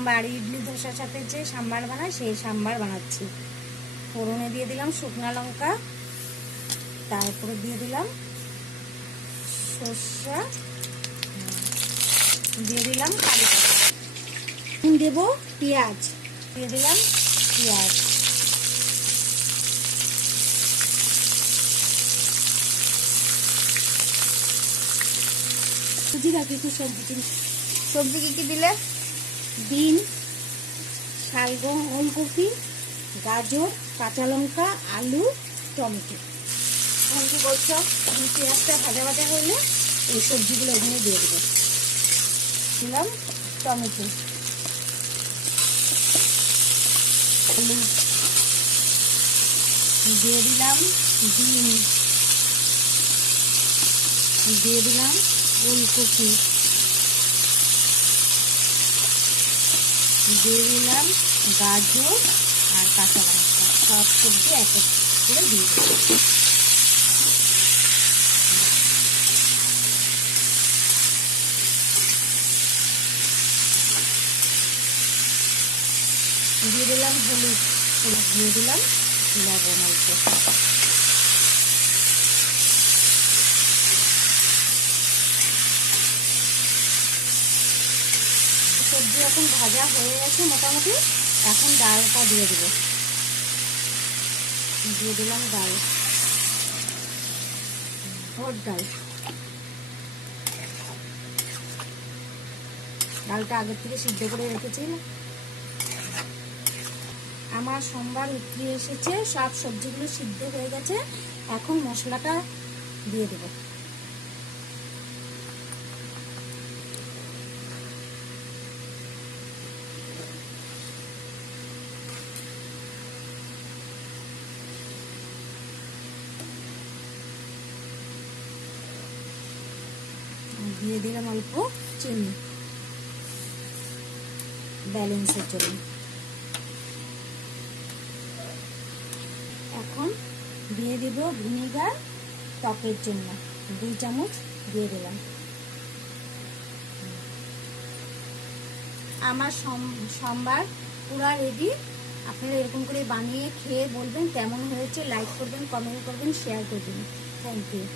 সাম্বার, ইডলি ধোসার সাথে যে সাম্বার বানায় সেই সাম্বার বানাচ্ছি। ফোড়নে দিয়ে দিলাম শুকনো লঙ্কা, তারপরে দিয়ে দিলাম সর্ষে, দিয়ে দিলাম কারি পাতা, দেব পেঁয়াজ, দিয়ে দিলাম পেঁয়াজ, সবজি কি কি দিলে? বিন, শালগম, ওলকপি, গাজর, কাঁচা লঙ্কা, আলু, টমেটো। এখন কি করছো? পেঁয়াজটা ভাজা ভাজা হলে এই সবজিগুলো এখানে দিয়ে দেবো। দিলাম টমেটো, আলু, দিয়ে দিলাম বিন, দিয়ে দিলাম ওলকপি, দিয়ে দিলাম গাজর আর কাঁচা লঙ্কা। সব সবজি এক এক করে দিয়ে দিলাম। দিয়ে দিলাম হলুদ, দিয়ে দিলাম লবণ অল্প। সবজি এখন ভাজা হয়ে গেছে মোটামুটি। এখন ডালটা দিয়ে দেবো। দিয়ে দিলাম ডাল, ভোট ডাল। ডালটা আগের থেকে সিদ্ধ করে রেখেছি। আমার সোমবার উতরে এসেছে, সব সবজিগুলো সিদ্ধ হয়ে গেছে। এখন মশলাটা দিয়ে দেবো। দিয়ে দিলাম অল্প চিনি ব্যালেন্সের জন্য। এখন দিয়ে দেব ভিনেগার টকের জন্য 2 চামচ দিয়ে দিলাম। আমার সোমবার পুরা রেডি। আপনারা এরকম করে বানিয়ে খেয়ে বলবেন কেমন হয়েছে। লাইক করবেন, কমেন্ট করবেন, শেয়ার করবেন। Thank you.